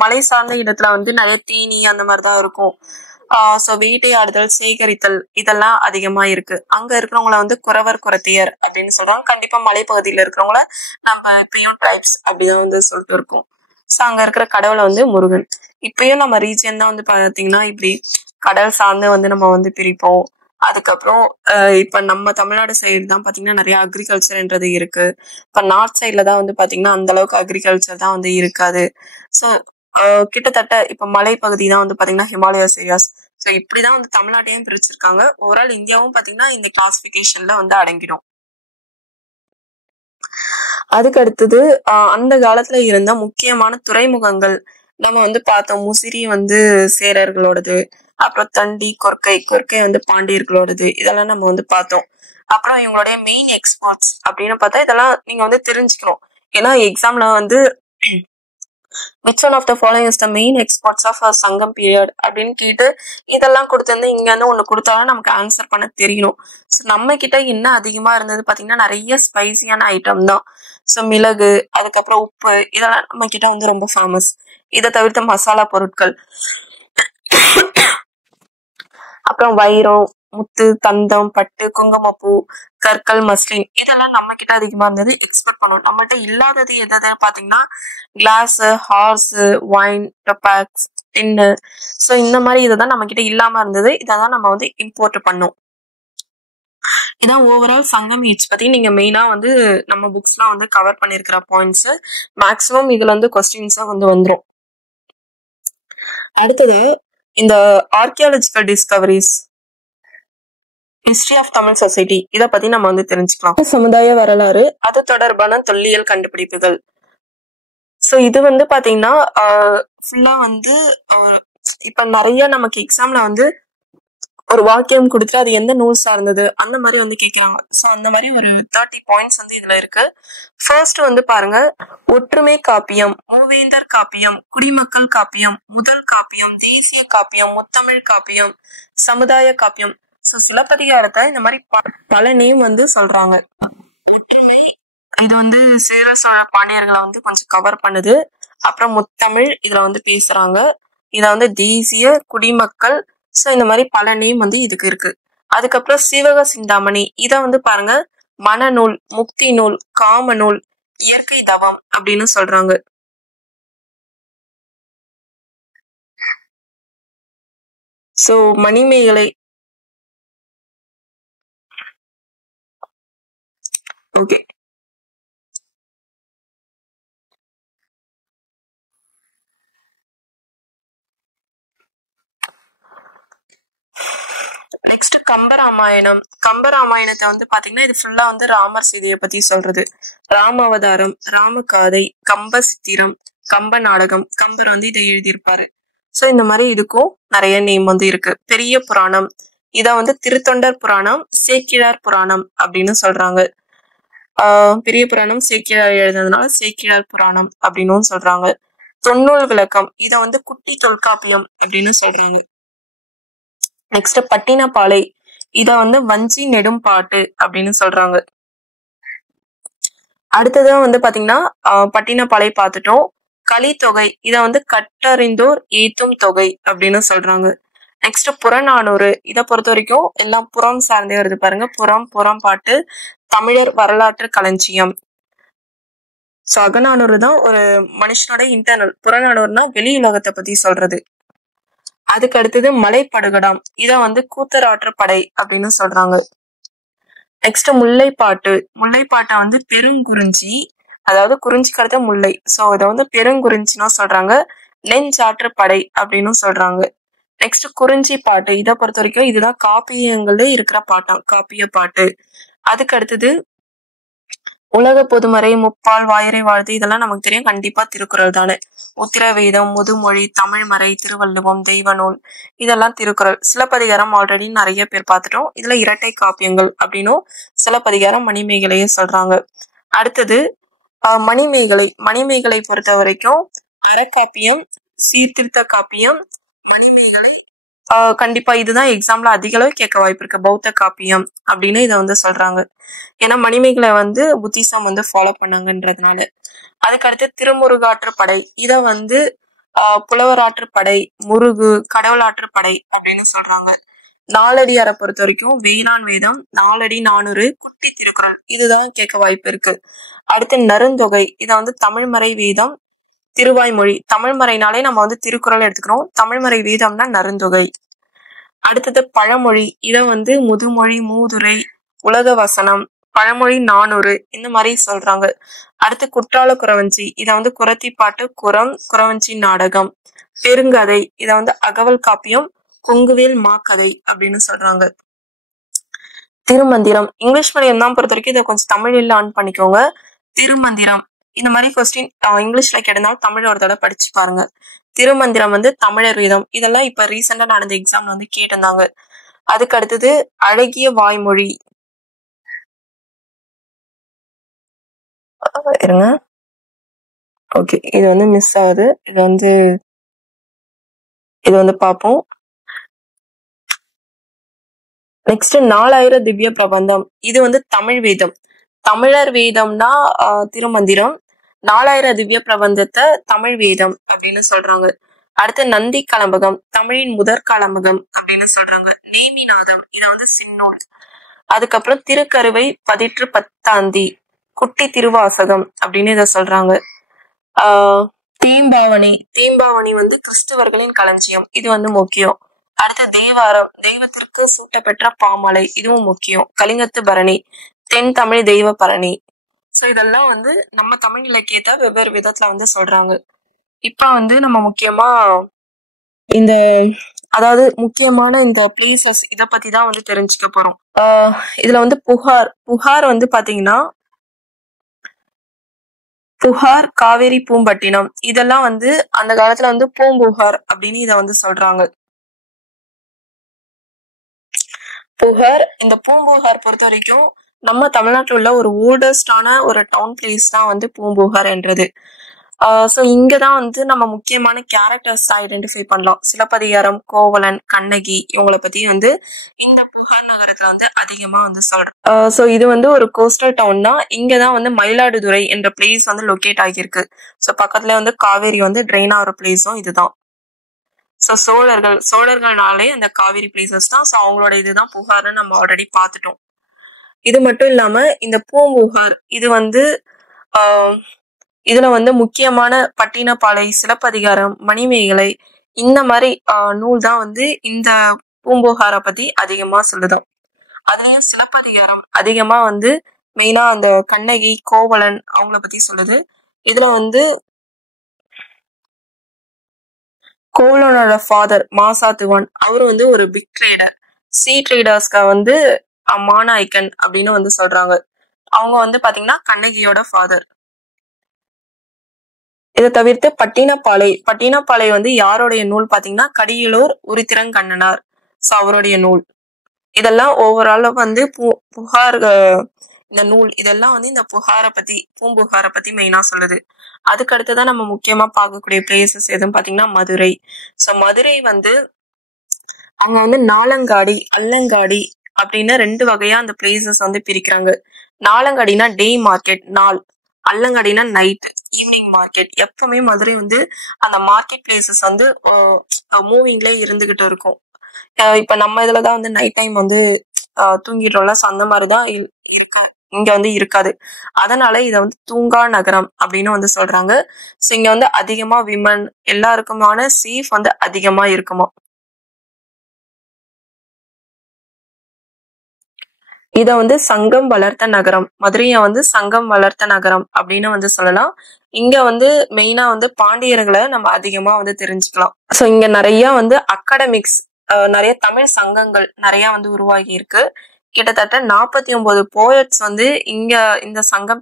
மலை சார்ந்த இடத்துல வந்து நிறைய தீனி அந்த மாதிரிதான் இருக்கும். சோ வேட்டையாடுதல், சேகரித்தல் இதெல்லாம் அதிகமா இருக்கு. அங்க இருக்கிறவங்கள வந்து குறவர் குறத்தியர் அப்படின்னு சொல்றாங்க. கண்டிப்பா மலைப்பகுதியில இருக்கிறவங்கள நம்ம இப்பயும் ட்ரைப்ஸ் அப்படிதான் வந்து சொல்லிட்டு இருக்கோம். சோ அங்க இருக்கிற கடவுளை வந்து முருகன். இப்பயும் நம்ம ரீஜியன் தான் வந்து பாத்தீங்கன்னா இப்படி கடல் சார்ந்து வந்து நம்ம வந்து பிரிப்போம். அதுக்கப்புறம் இப்ப நம்ம தமிழ்நாடு சைடு தான் பாத்தீங்கன்னா நிறைய அக்ரிகல்ச்சர்ன்றது இருக்கு. இப்ப நார்த் சைட்ல தான் வந்து பாத்தீங்கன்னா அந்த அளவுக்கு அக்ரிகல்ச்சர் தான் வந்து இருக்காது. சோ கிட்டத்தட்ட இப்ப மலைப்பகுதி தான் வந்து பாத்தீங்கன்னா ஹிமாலயஸ் ஏரியாஸ். சோ இப்படிதான் வந்து தமிழ்நாட்டையும் பிரிச்சிருக்காங்க. ஓவரால் இந்தியாவும் பாத்தீங்கன்னா இந்த கிளாசிபிகேஷன்ல வந்து அடங்கிடும். அதுக்கு அடுத்தது அந்த காலத்துல இருந்த முக்கியமான துறைமுகங்கள் நம்ம வந்து பார்த்தோம். முசிறி வந்து சேரர்களோடது, அப்புறம் தண்டி, கொர்க்கை வந்து பாண்டியர்களோடது, இதெல்லாம் நம்ம வந்து பார்த்தோம். அப்புறம் இவங்களுடைய மெயின் எக்ஸ்போர்ட்ஸ் அப்படின்னு பார்த்தா இதெல்லாம் நீங்க வந்து தெரிஞ்சுக்கணும். ஏன்னா எக்ஸாம்ல வந்து which one of the following is the main exports of a சங்கம் பீரியட் அப்படின்னு கேட்டு இதெல்லாம் கொடுத்திருந்து இங்க இருந்து ஒண்ணு கொடுத்தாலும் நமக்கு ஆன்சர் பண்ண தெரியணும். ஸோ நம்ம கிட்ட என்ன அதிகமா இருந்தது பாத்தீங்கன்னா நிறைய ஸ்பைசியான ஐட்டம் தான். ஸோ மிளகு, அதுக்கப்புறம் உப்பு, இதெல்லாம் நம்ம கிட்ட வந்து ரொம்ப ஃபேமஸ். இதை தவிர்த்து மசாலா பொருட்கள், அப்புறம் வைரம், முத்து, தந்தம், பட்டு, குங்குமப்பூ, கற்கள், மஸ்லின் இதெல்லாம் நம்ம கிட்ட அதிகமா இருந்தது. எக்ஸ்போர்ட் பண்ணுவோம். நம்மகிட்ட இல்லாதது எதாவது பாத்தீங்கன்னா கிளாஸ், ஹார்ஸ், வைன், டொபாக்ஸ், டின்னு. ஸோ இந்த மாதிரி இதுதான் நம்ம கிட்ட இல்லாம இருந்தது. இதான் நம்ம வந்து இம்போர்ட் பண்ணோம். இதான் ஓவரால் சங்கம் ஈட்ஸ் பத்தி நீங்க மெயினா வந்து நம்ம புக்ஸ்லாம் வந்து கவர் பண்ணிருக்கிற பாயிண்ட்ஸ். மேக்சிமம் இதுல வந்து கொஸ்டின்ஸா வந்து வந்துரும். அடுத்தது இந்த archaeological discoveries, history of Tamil society, இத பத்தி நம்ம வந்து தெரிஞ்சுக்கலாம். சமுதாய வரலாறு, அது தொடர்பான தொல்லியல் கண்டுபிடிப்புகள். சோ இது வந்து பாத்தீங்கன்னா ஃபுல்லா வந்து இப்ப நிறைய நமக்கு எக்ஸாம்ல வந்து ஒரு வாக்கியம் கொடுத்துட்டு அது எந்த நூல் சார்ந்தது அந்த மாதிரி வந்து கேட்கிறாங்க. ஸோ அந்த மாதிரி ஒரு 30 பாயிண்ட்ஸ் வந்து இதுல இருக்கு. ஃபர்ஸ்ட் வந்து பாருங்க, ஒற்றுமை காப்பியம், மூவேந்தர் காப்பியம், குடிமக்கள் காப்பியம், முதல் காப்பியம், தேசிய காப்பியம், முத்தமிழ் காப்பியம், சமுதாய காப்பியம். ஸோ சிலப்பதிகாரத்தை இந்த மாதிரி பல நேம் வந்து சொல்றாங்க. ஒற்றுமை இது வந்து சேர சோழ பாண்டியர்களை வந்து கொஞ்சம் கவர் பண்ணுது. அப்புறம் முத்தமிழ் இதுல வந்து பேசுறாங்க. இத வந்து தேசிய, குடிமக்கள், சோ இந்த மாதிரி பல நேம் வந்து இதுக்கு இருக்கு. அதுக்கப்புறம் சிவக சிந்தாமணி, இத வந்து பாருங்க மனநூல், முக்தி நூல், காம நூல், இயற்கை தவம் அப்படின்னு சொல்றாங்க. So Manimekalai, okay. Next Kambaramayanam. கம்பராமாயணத்தை வந்து பாத்தீங்கன்னா இது ஃபுல்லா வந்து ராமர் சீதையை பத்தி சொல்றது. ராம அவதாரம், ராமகாதை, கம்ப சித்திரம், கம்ப நாடகம். கம்பர் வந்து இதை எழுதியிருப்பாரு. சோ இந்த மாதிரி இதுக்கும் நிறைய நேம் வந்து இருக்கு. பெரிய புராணம், இத வந்து திருத்தொண்டர் புராணம், சேக்கிழார் புராணம் அப்படின்னு சொல்றாங்க. பெரிய புராணம் சேக்கிழார் எழுதுனதுனால சேக்கிழார் புராணம் அப்படின்னு சொல்றாங்க. தொன்னூல் விளக்கம், இத வந்து குட்டி தொல்காப்பியம் அப்படின்னு சொல்றாங்க. நெக்ஸ்ட் பட்டினப்பாலை, இத வந்து வஞ்சி நெடும் பாட்டு அப்படின்னு சொல்றாங்க. அடுத்ததான் வந்து பாத்தீங்கன்னா பட்டினப்பாலை பார்த்துட்டோம். கலித்தொகை, இத வந்து கற்றறிந்தோர் ஏத்தும் தொகை அப்படின்னு சொல்றாங்க. நெக்ஸ்ட் புறநானூறு, இதை பொறுத்த வரைக்கும் எல்லாம் புறம் சார்ந்தே வருது பாருங்க. புறம் பாட்டு, தமிழர் வரலாற்று களஞ்சியம். சோ அகநானூறு தான் ஒரு மனுஷனோட இன்டர்னல், புறநானூறுனா வெளி உலகத்தை பத்தி சொல்றது. அதுக்கு அடுத்தது மலைப்படுகடாம், இத வந்து கூத்தராற்று படை அப்படின்னு சொல்றாங்க. நெக்ஸ்ட் முல்லைப்பாட்டு, முல்லைப்பாட்டை வந்து பெருங்குறிஞ்சி, அதாவது குறிஞ்சிக்கு அடுத்த முல்லை, சோ இதை வந்து பெருங்குறிஞ்சினா சொல்றாங்க. நெஞ்சாற்று படை அப்படின்னு சொல்றாங்க. நெக்ஸ்ட் குறிஞ்சி பாட்டு, இதை பொறுத்த வரைக்கும் இதுதான் காப்பியங்கள்ல இருக்கிற பாட்டாம், காப்பிய பாட்டு. அதுக்கு அடுத்தது உலக பொதுமறை, முப்பால், வாயரை வாழ்த்து, இதெல்லாம் நமக்கு தெரியும், கண்டிப்பா திருக்குறள் தானே. உத்திரவேதம், முதுமொழி, தமிழ்மறை, திருவள்ளுவம், தெய்வ நூல், இதெல்லாம் திருக்குறள். சிலப்பதிகாரம் ஆல்ரெடி நிறைய பேர் பார்த்துட்டோம். இதுல இரட்டை காப்பியங்கள் அப்படின்னும் சிலப்பதிகாரம், மணிமேகலையும் சொல்றாங்க. அடுத்தது மணிமேகலை. மணிமேகலை பொறுத்த வரைக்கும் அறக்காப்பியம், சீர்திருத்த காப்பியம், கண்டிப்பா இதுதான் எக்ஸாம்ல அதிக அளவு கேட்க வாய்ப்பு இருக்கு, பௌத்த காப்பியம் அப்படின்னு இதை வந்து சொல்றாங்க. ஏன்னா மணிமேகலை வந்து புத்திசம் வந்து ஃபாலோ பண்ணாங்கன்றதுனால. அதுக்கடுத்து திருமுருகாற்று படை, இத வந்து புலவராற்று படை, முருகு, கடவுளாற்று படை அப்படின்னு சொல்றாங்க. நாலடியாரை பொறுத்த வரைக்கும் வேளாண் வேதம், 4 அடி 400, குட்டி திருக்குறள், இதுதான் கேட்க வாய்ப்பு இருக்கு. அடுத்து நருந்தொகை, இத வந்து தமிழ்மறை வேதம், திருவாய்மொழி. தமிழ்மறைனாலே நம்ம வந்து திருக்குறள் எடுத்துக்கிறோம், தமிழ்மறை வேதம்னா நருந்தொகை. அடுத்தது பழமொழி, இத வந்து முதுமொழி, மூதுரை, உலக வசனம், பழமொழி 400, இந்த மாதிரி சொல்றாங்க. அடுத்து குற்றால குறவஞ்சி, இத வந்து குறத்திப்பாட்டு, குறவஞ்சி நாடகம். பெருங்கதை, இத வந்து அகவல் காப்பியம், கொங்குவேல் மாக்கதை அப்படின்னு சொல்றாங்க. திருமந்திரம், இங்கிலீஷ் மீடியம் தான் பொறுத்த வரைக்கும் இதை கொஞ்சம் தமிழில் ஆன் பண்ணிக்கோங்க. திருமந்திரம், இந்த மாதிரி கொஸ்டின் இங்கிலீஷ்ல கேட்டனாலும் தமிழ் ஒரு தடவை படிச்சு பாருங்க. திருமந்திரம் வந்து தமிழர் வேதம், இதெல்லாம் இப்ப ரீசெண்டா நடந்த எக்ஸாம்ல வந்து கேட்டிருந்தாங்க. அதுக்கு அடுத்தது அழகிய வாய்மொழி. இருங்க, ஓகே, இது வந்து மிஸ் ஆகுது, இது வந்து பார்ப்போம். நெக்ஸ்ட் 4000 திவ்ய பிரபந்தம், இது வந்து தமிழ் வேதம். தமிழர் வேதம்னா திருமந்திரம், 4000 திவ்ய பிரபந்தத்தை தமிழ் வேதம் அப்படின்னு சொல்றாங்க. அடுத்து நந்தி கலம்பகம், தமிழின் முதற் கலம்பகம் அப்படின்னு சொல்றாங்க. நேமிநாதம், இத வந்து சின்னூல். அதுக்கப்புறம் திருக்கருவை பதிற்று பத்தாந்தி, குட்டி திருவாசகம் அப்படின்னு இத சொல்றாங்க. தீம்பாவணி வந்து கிறிஸ்தவர்களின் களஞ்சியம், இது வந்து முக்கியம். அடுத்து தேவாரம், தெய்வத்திற்கு சூட்டப்பெற்ற பாமாலை, இதுவும் முக்கியம். கலிங்கத்து பரணி, தென் தமிழ் தெய்வ பரணி. சோ இதெல்லாம் வந்து நம்ம தமிழ் இலக்கியத்தை வெவ்வேறு விதத்துல வந்து சொல்றாங்க. இப்ப வந்து நம்ம முக்கியமா இந்த முக்கியமான இந்த பிளேசஸ் இத பத்தி தான் வந்து தெரிஞ்சுக்க போறோம். இதுல வந்து புகார் வந்து பாத்தீங்கன்னா புகார், காவேரி பூம்பட்டினம், இதெல்லாம் வந்து அந்த காலத்துல வந்து பூம்புகார் அப்படின்னு இத வந்து சொல்றாங்க. புகார், இந்த பூம்புகார் பொறுத்த வரைக்கும் நம்ம தமிழ்நாட்டில் உள்ள ஒரு ஓல்டஸ்டான ஒரு டவுன் பிளேஸ் தான் வந்து பூம்புகார் என்றது. ஸோ இங்கதான் வந்து நம்ம முக்கியமான கேரக்டர்ஸ் ஐடென்டிஃபை பண்ணலாம். சிலப்பதிகாரம், கோவலன், கண்ணகி, இவங்களை பத்தி வந்து இந்த புகார் நகரத்துல வந்து அதிகமா வந்து சொல்றோம். ஸோ இது வந்து ஒரு கோஸ்டல் டவுன் தான். இங்கதான் வந்து மயிலாடுதுறை என்ற பிளேஸ் வந்து லொக்கேட் ஆகியிருக்கு. ஸோ பக்கத்துல வந்து காவேரி வந்து ட்ரெயின் ஆகிற பிளேஸும் இதுதான். ஸோ சோழர்கள்னாலே அந்த காவிரி பிளேசஸ் தான். ஸோ அவங்களோட இதுதான் புகார்னு நம்ம ஆல்ரெடி பார்த்துட்டோம். இது மட்டும் இல்லாம இந்த பூம்புகார், இது வந்து இதுல வந்து முக்கியமான பட்டினப்பாலை, சிலப்பதிகாரம், மணிமேகலை, இந்த மாதிரி நூல் தான் வந்து இந்த பூம்புகாரை பத்தி அதிகமா சொல்லுதான். அதுலயும் சிலப்பதிகாரம் அதிகமா வந்து மெயினா அந்த கண்ணகி, கோவலன் அவங்கள பத்தி சொல்லுது. இதுல வந்து கோவலனோட ஃபாதர் மாசாத்துவான், அவரு வந்து ஒரு பிக் ட்ரேடர். சீ ட்ரேடர்ஸ்க்கு வந்து மானாய்க்கன் அப்படின்னு வந்து சொல்றாங்க. அவங்க வந்து பாத்தீங்கன்னா கண்ணகியோட ஃபாதர். இதை தவிர்த்து பட்டினப்பாலை வந்து யாருடைய நூல் பாத்தீங்கன்னா கடியலூர் உரித்திரங்கண்ணனார். சோ அவருடைய நூல். இதெல்லாம் ஓவரால் வந்து புகார் இந்த நூல் இதெல்லாம் வந்து இந்த பூம்புகாரை பத்தி மெயினா சொல்லுது. அதுக்கு அடுத்துதான் நம்ம முக்கியமா பார்க்கக்கூடிய பிளேசஸ் எதுவும் பாத்தீங்கன்னா மதுரை. சோ மதுரை வந்து அங்க வந்து நாலங்காடி அல்லங்காடி அப்படின்னு 2 வகையா அந்த பிளேசஸ் வந்து பிரிக்கிறாங்க. நாலங்காடினா டே மார்க்கெட் நாள், அல்லங்காடினா நைட் ஈவினிங் மார்க்கெட். எப்பவுமே மதுரை வந்து அந்த மார்க்கெட் பிளேசஸ் வந்து மூவிங்ல இருந்துகிட்டு இருக்கும். இப்ப நம்ம இதுலதான் வந்து நைட் டைம் வந்து தூங்கிடுறோம்ல, அந்த மாதிரிதான் இங்க வந்து இருக்காது. அதனால இத வந்து தூங்கா நகரம் அப்படின்னு வந்து சொல்றாங்க. சோ இங்க வந்து அதிகமா விமன் எல்லாருக்குமான சேஃப் வந்து அதிகமா இருக்குமா. இத வந்து சங்கம் வளர்த்த நகரம், மதுரைய வந்து சங்கம் வளர்த்த நகரம் அப்படின்னு வந்து சொல்லலாம். இங்க வந்து மெயினா வந்து பாண்டியர்களை நம்ம அதிகமா வந்து தெரிஞ்சுக்கலாம். சோ இங்க நிறைய வந்து அகாடமிக்ஸ், நிறைய தமிழ் சங்கங்கள் நிறைய வந்து உருவாகி இருக்கு. கிட்டத்தட்ட 49 போயட்ஸ் வந்து இங்க இந்த சங்கம்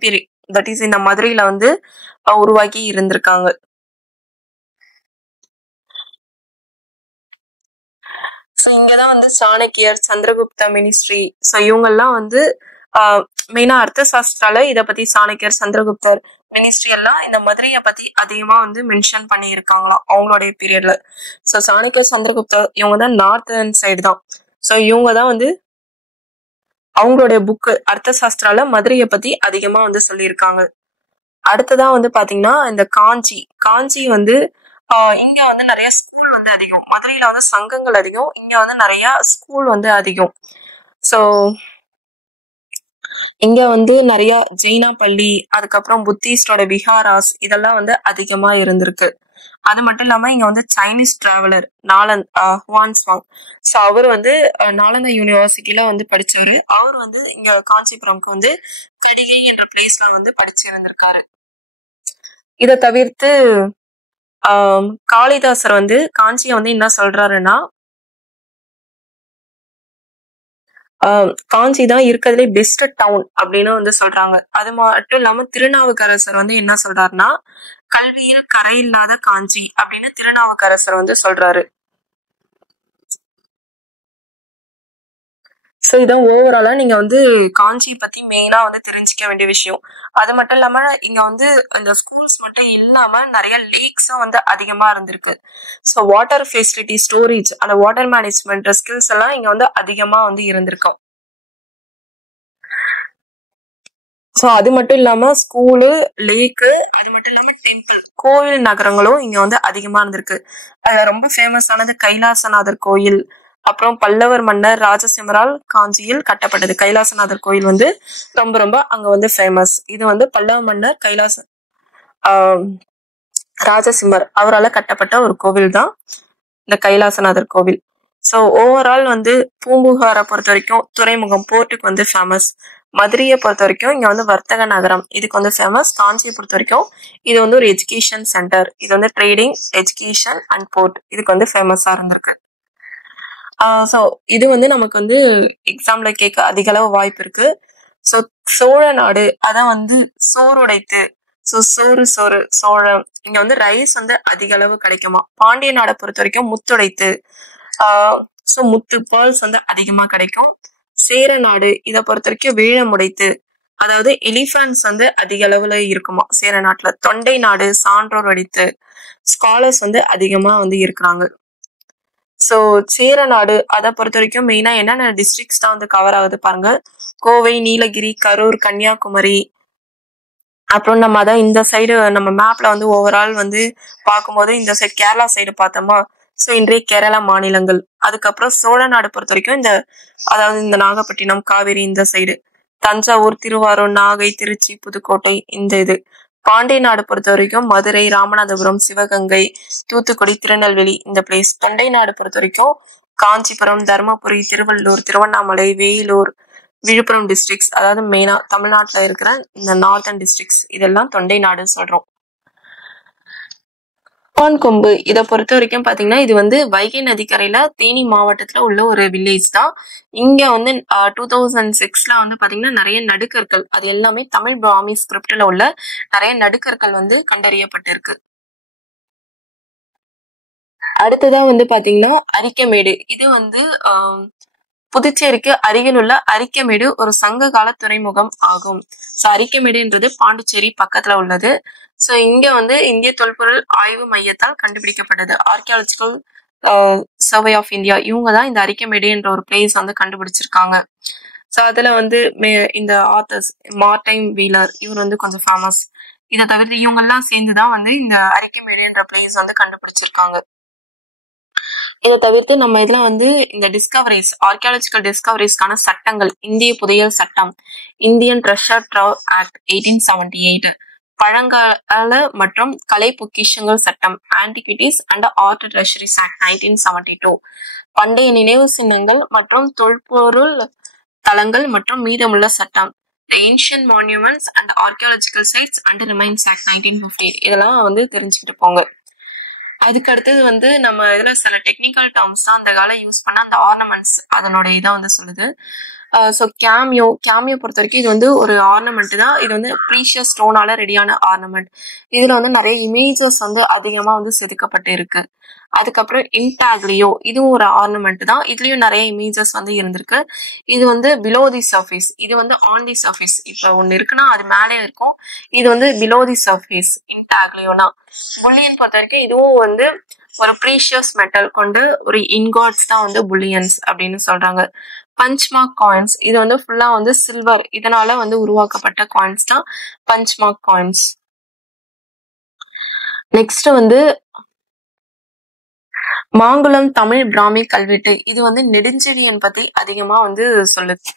தட் இஸ் இந்த மதுரையில வந்து உருவாக்கி இருந்திருக்காங்க. ஸோ இங்கதான் வந்து சாணக்கியர், சந்திரகுப்த மினிஸ்ட்ரி, ஸோ இவங்கெல்லாம் வந்து மெயினா அர்த்த சாஸ்திரால இதை பத்தி சாணக்கியர், சந்திரகுப்தர் மினிஸ்ட்ரி எல்லாம் இந்த மதுரையை பத்தி அதிகமா வந்து மென்ஷன் பண்ணி இருக்காங்களாம் அவங்களுடைய பீரியட்ல. ஸோ சாணக்கியர், சந்திரகுப்தர் இவங்க தான் நார்த்தன் சைடு தான். ஸோ இவங்க தான் வந்து அவங்களுடைய புக்கு அர்த்த சாஸ்திரால மதுரையை பத்தி அதிகமா வந்து சொல்லியிருக்காங்க. அடுத்ததான் வந்து பாத்தீங்கன்னா இந்த காஞ்சி வந்து இங்க வந்து நிறைய ஸ்கூல் வந்து அதிகம். மதுரையில வந்து சங்கங்கள் அதிகம், இங்க வந்து நிறைய ஸ்கூல் வந்து அதிகம். சோ இங்க வந்து நிறைய ஜெயினா பள்ளி, அதுக்கப்புறம் புத்திஸ்டோட விஹாராஸ் இதெல்லாம் வந்து அதிகமா இருந்திருக்கு. அது மட்டும் இல்லாம இங்க வந்து சைனீஸ் டிராவலர் ஹுவான்ஸ்வாங், ஸோ அவர் வந்து நாலந்தா யூனிவர்சிட்டியில வந்து படிச்சவரு. அவர் வந்து இங்க காஞ்சிபுரம்க்கு வந்து கடிகை என்ற பிளேஸ்ல வந்து படிச்சிருந்திருக்காரு. இதை தவிர்த்து காளிதாசர் வந்து காஞ்சியை வந்து என்ன சொல்றாருன்னா, காஞ்சி தான் இருக்கிறதுலே பெஸ்ட் டவுன் அப்படின்னு வந்து சொல்றாங்க. அது மட்டும் இல்லாம திருநாவுக்கரசர் வந்து என்ன சொல்றாருன்னா, கல்வியில் கரையில்லாத காஞ்சி அப்படின்னு திருநாவுக்கரசர் வந்து சொல்றாரு. ஸோ இதான் ஓவராலா நீங்க வந்து காஞ்சி பத்தி மெயினா வந்து தெரிஞ்சுக்க வேண்டிய விஷயம். அது மட்டும் இல்லாம இங்க வந்து இந்த ஸ்கூல்ஸ் மட்டும் இல்லாம நிறைய லேக்ஸும் வந்து அதிகமா இருந்திருக்கு. ஸோ வாட்டர் ஃபெசிலிட்டி, ஸ்டோரேஜ், அந்த வாட்டர் மேனேஜ்மெண்ட் ஸ்கில்ஸ் எல்லாம் இங்க வந்து அதிகமா வந்து இருந்திருக்கும். ஸோ அது மட்டும் இல்லாம ஸ்கூலு, லேக்கு, அது மட்டும் இல்லாம டெம்பிள், கோவில் நகரங்களும் இங்க வந்து அதிகமா இருந்திருக்கு. ரொம்ப ஃபேமஸானது கைலாசநாதர் கோயில். அப்புறம் பல்லவர் மன்னர் ராஜசிம்மரால் காஞ்சியில் கட்டப்பட்டது கைலாசநாதர் கோயில் வந்து ரொம்ப ரொம்ப அங்க வந்து ஃபேமஸ். இது வந்து பல்லவ மன்னர் ராஜசிம்மர் அவரால் கட்டப்பட்ட ஒரு கோவில் தான் இந்த கைலாசநாதர் கோவில். ஸோ ஓவரால் வந்து பூம்புகாரை பொறுத்த வரைக்கும் துறைமுகம், போர்ட்டுக்கு வந்து ஃபேமஸ். மதுரையை பொறுத்த வரைக்கும் இங்க வந்து வர்த்தக நகரம், இதுக்கு வந்து ஃபேமஸ். காஞ்சியை பொறுத்த வரைக்கும் இது வந்து ஒரு எஜுகேஷன் சென்டர், இது வந்து ட்ரேடிங், எஜுகேஷன் அண்ட் போர்ட், இதுக்கு வந்து ஃபேமஸா இருந்திருக்கு. ஸோ இது வந்து நமக்கு வந்து எக்ஸாம்ல கேட்க அதிக அளவு வாய்ப்பு இருக்கு. ஸோ சோழ நாடு அதான் வந்து சோறுடைத்து, ஸோ சோழம், இங்க வந்து ரைஸ் வந்து அதிக அளவு கிடைக்குமா. பாண்டிய நாடை பொறுத்த வரைக்கும் முத்துடைத்து, ஸோ முத்து பேர்ல்ஸ் வந்து அதிகமா கிடைக்கும். சேர நாடு இதை பொறுத்த வரைக்கும் வேழமுடைத்து, அதாவது எலிஃபன்ட்ஸ் வந்து அதிக அளவுல இருக்குமா சேர நாட்டுல. தொண்டை நாடு சான்றோர் அடித்து, ஸ்காலர்ஸ் வந்து அதிகமா வந்து இருக்கிறாங்க. ஸோ சேர நாடு அதை பொறுத்த வரைக்கும் மெயினா என்னென்ன டிஸ்ட்ரிக்ட்ஸ் தான் வந்து கவர் ஆகுது பாருங்க. கோவை, நீலகிரி, கரூர், கன்னியாகுமரி. அப்புறம் நம்ம அதான் இந்த சைடு நம்ம மேப்ல வந்து ஓவரால் வந்து பார்க்கும்போது இந்த சைடு கேரளா சைடு பார்த்தோமா, ஸோ இன்றைய கேரளா மாநிலங்கள். அதுக்கப்புறம் சோழ நாடு பொறுத்த வரைக்கும் இந்த அதாவது இந்த நாகப்பட்டினம், காவேரி இந்த சைடு, தஞ்சாவூர், திருவாரூர், நாகை, திருச்சி, புதுக்கோட்டை இந்த இது. பாண்டிய நாடு பொறுத்த வரைக்கும் மதுரை, ராமநாதபுரம், சிவகங்கை, தூத்துக்குடி, திருநெல்வேலி இந்த பிளேஸ். தொண்டை நாடு பொறுத்த வரைக்கும் காஞ்சிபுரம், தர்மபுரி, திருவள்ளூர், திருவண்ணாமலை, வேலூர், விழுப்புரம் டிஸ்ட்ரிக்ட்ஸ், அதாவது மெயினா தமிழ்நாட்டுல இருக்கிற இந்த நார்த்தன் டிஸ்ட்ரிக்ட்ஸ் இதெல்லாம் தொண்டை நாடு சொல்றோம். பூலான் கொம்பு இதை பொறுத்த வரைக்கும் பாத்தீங்கன்னா இது வந்து வைகை நதிக்கரையில தேனி மாவட்டத்துல உள்ள ஒரு வில்லேஜ் தான். இங்க வந்து 2006ல வந்து பாத்தீங்கன்னா நிறைய நடுக்கற்கள், அது எல்லாமே தமிழ் பிராமி ஸ்கிரிப்ட்ல உள்ள நிறைய நடுக்கற்கள் வந்து கண்டறியப்பட்டிருக்கு. அடுத்ததா வந்து பாத்தீங்கன்னா அரிக்கமேடு. இது வந்து புதுச்சேரிக்கு அருகில் உள்ள அரிக்கமேடு ஒரு சங்க கால துறைமுகம் ஆகும். ஸோ அரிக்கமேடுன்றது பாண்டிச்சேரி பக்கத்துல உள்ளது. ஸோ இங்க வந்து இந்திய தொல்பொருள் ஆய்வு மையத்தால் கண்டுபிடிக்கப்பட்டது. ஆர்கியாலஜிக்கல் சர்வே ஆஃப் இந்தியா இவங்க தான் இந்த அரிக்கமேடு என்ற ஒரு பிளேஸ் வந்து கண்டுபிடிச்சிருக்காங்க. ஸோ அதுல வந்து இந்த ஆத்தர்ஸ் மார்டைன் வீலர் இவர் வந்து கொஞ்சம் ஃபேமஸ். இதை தவிர்த்து இவங்க எல்லாம் சேர்ந்துதான் வந்து இந்த அரிக்கமேடு என்ற பிளேஸ் வந்து கண்டுபிடிச்சிருக்காங்க. இதை தவிர்த்து நம்ம இதுல வந்து இந்த டிஸ்கவரிஸ், ஆர்கியாலஜிக்கல் டிஸ்கவரிஸ்க்கான சட்டங்கள், இந்திய புதையல் சட்டம், இந்தியன் ட்ரெஷர் ட்ரவ் ஆக்ட் 1878, பழங்கால மற்றும் கலை பொக்கிஷங்கள் சட்டம், ஆன்டிகிவிட்டிஸ் அண்ட் ஆர்ட் ட்ரெஷரிஸ் ஆக்ட் 1972, பண்டைய நினைவு சின்னங்கள் மற்றும் தொல்பொருள் தளங்கள் மற்றும் மீதமுள்ள சட்டம், The Ancient Monuments and Archaeological Sites and Remains Act 1950. இதெல்லாம் வந்து தெரிஞ்சுக்கிட்டு போங்க. அதுக்கு அடுத்தது வந்து நம்ம இதுல சில டெக்னிக்கல் டேர்ம்ஸ் தான் அந்த காலம் யூஸ் பண்ண அந்த ஆர்னமெண்ட்ஸ் அதனோட இதை வந்து சொல்லுது. ஸோ கேமியோ பொறுத்த வரைக்கும் இது வந்து ஒரு ஆர்னமெண்ட் தான். இது வந்து ப்ரீஷியஸ் ஸ்டோனால ரெடியான ஆர்னமெண்ட். இதுல வந்து நிறைய இமேஜஸ் வந்து அதிகமா வந்து செதுக்கப்பட்டு இருக்கு. அதுக்கப்புறம் இன்டாக்லியோ, இதுவும் ஒரு ஆர்னமெண்ட் தான். இதுலயும் நிறைய இமேஜஸ் வந்து இருந்திருக்கு. இது வந்து பிலோ தி சர்ஃபேஸ், இது வந்து ஆன் தி சர்ஃபேஸ். இப்ப ஒண்ணு இருக்குன்னா அது மேலே இருக்கும், இது வந்து பிலோ தி சர்ஃபேஸ் இன்டாக்லியோனா. புல்லியன் பொறுத்த வரைக்கும் இதுவும் வந்து ஒரு ப்ரீஷியஸ் மெட்டல் கொண்டு ஒரு இன்காட்ஸ் தான் வந்து புல்லியன்ஸ் அப்படின்னு சொல்றாங்க. பஞ்ச்மார்க் காயின்ஸ், இது வந்து ஃபுல்லா வந்து சில்வர், இதனால வந்து உருவாக்கப்பட்ட காயின்ஸ் தான் பஞ்ச்மார்க் காயின்ஸ். நெக்ஸ்ட் வந்து மாங்குளம் தமிழ் பிராமி கல்வெட்டு. இது வந்து நெடுஞ்செழியன் பத்தி அதிகமா வந்து சொல்லுது.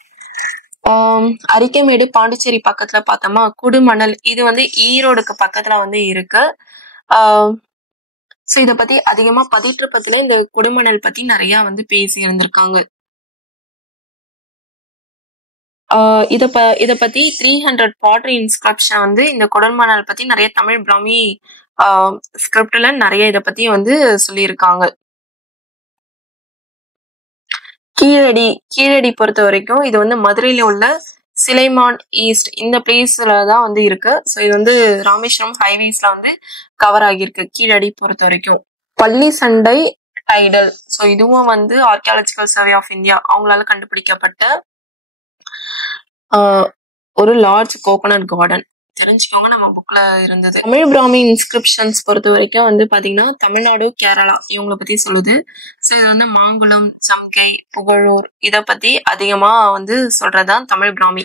அரிக்கமேடு பாண்டிச்சேரி பக்கத்துல பார்த்தோமா, குடுமணல் இது வந்து ஈரோடுக்கு பக்கத்துல வந்து இருக்கு. ஸோ இதை பத்தி அதிகமா பதிற்றுப்பத்துல இந்த குடுமணல் பத்தி நிறைய வந்து பேசி இருந்திருக்காங்க. இத பத்தி 300 பாட்ரி இன்ஸ்கிரிப்ஷன் வந்து இந்த குடமணல் பத்தி நிறைய தமிழ் பிராமி ஸ்கிரிப்ட்ல நிறைய இத பத்தி வந்து சொல்லியிருக்காங்க. கீழடி பொறுத்த வரைக்கும் இது வந்து மதுரையில உள்ள சிலைமான் ஈஸ்ட் இந்த பிளேஸ்ல தான் வந்து இருக்கு. ஸோ இது வந்து ராமேஸ்வரம் ஹைவேஸ்ல வந்து கவர் ஆகியிருக்கு கீழடி பொறுத்த வரைக்கும். பள்ளி சண்டை டைடல், ஸோ இதுவும் வந்து ஆர்கியாலஜிக்கல் சர்வே ஆஃப் இந்தியா அவங்களால கண்டுபிடிக்கப்பட்ட ஒரு லார்ஜ் கோகோனட் கார்டன். தெரிஞ்சுக்கோங்க, நம்ம புக்ல இருந்தது. தமிழ் பிராமி இன்ஸ்கிரிப்ஷன்ஸ் பொறுத்த வரைக்கும் வந்து பாத்தீங்கன்னா தமிழ்நாடு, கேரளா இவங்களை பத்தி சொல்லுது. ஸோ இது வந்து மாங்குளம், சம்கை, புகழூர் இதை பத்தி அதிகமா வந்து சொல்றதுதான் தமிழ் பிராமி.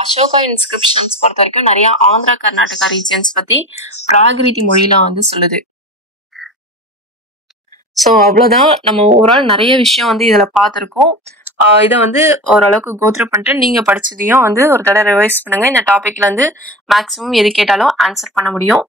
அசோகா இன்ஸ்கிரிப்ஷன்ஸ் பொறுத்த வரைக்கும் நிறைய ஆந்திரா, கர்நாடகா ரீஜன்ஸ் பத்தி பிராகிருதி மொழியில வந்து சொல்லுது. ஸோ அவ்வளவுதான், நம்ம ஓவரால் நிறைய விஷயம் வந்து இதுல பார்த்திருக்கோம். இதை வந்து ஓரளவுக்கு கோத்ரூ பண்ணிட்டு நீங்க படிச்சதையும் வந்து ஒரு தடவை ரிவைஸ் பண்ணுங்க. இந்த டாபிக்ல இருந்து மேக்சிமம் எது கேட்டாலும் ஆன்சர் பண்ண முடியும்.